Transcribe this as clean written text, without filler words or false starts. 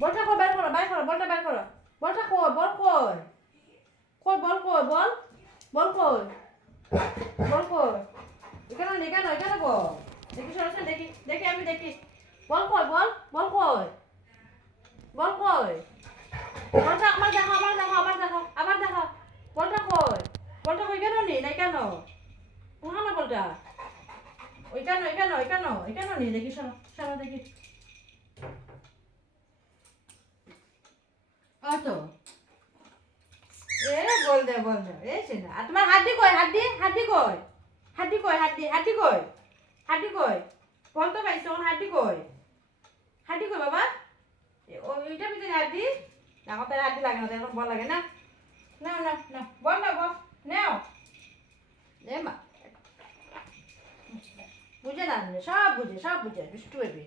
বলটা কই বের করো, বের করো, বলটা বের করো। বলটা কই, বল কই? কই বল কই, বল? বল কই? বল কই? এখানে নেই কেন, এখানে বল। দেখি সরাসরি দেখি, দেখি আমি দেখি। বল কই, বল? বল কই? বল কই? বলটা আমার দেখো, আমার দেখো, আমার দেখো, আমার দেখো। বলটা কই? বলটা কই কেন নেই, নাই কেন? কোথায় বলটা? ওইখানে, ওইখানে, ওইখানে, ওইখানে নেই দেখি সরো, সরো দেখি। ওই তো। এ বল দে, বল দে। এই সে না। আর তোমার হাড্ডি কই, হাড্ডি? হাড্ডি কই? হাড্ডি কই, হাড্ডি? হাড্ডি কই? হাড্ডি কই? বল তো পাইছো, হাড্ডি কই? হাড্ডি কই বাবা? ওইটা ভিতরে হাড্ডি? আমার তার হাড্ডি লাগে না, এখন বল লাগে না। নাও, নাও, নাও। বল না, বল। নাও। এ মা। বুঝে না, সব বুঝে, সব বুঝে। দুষ্টু বেবি।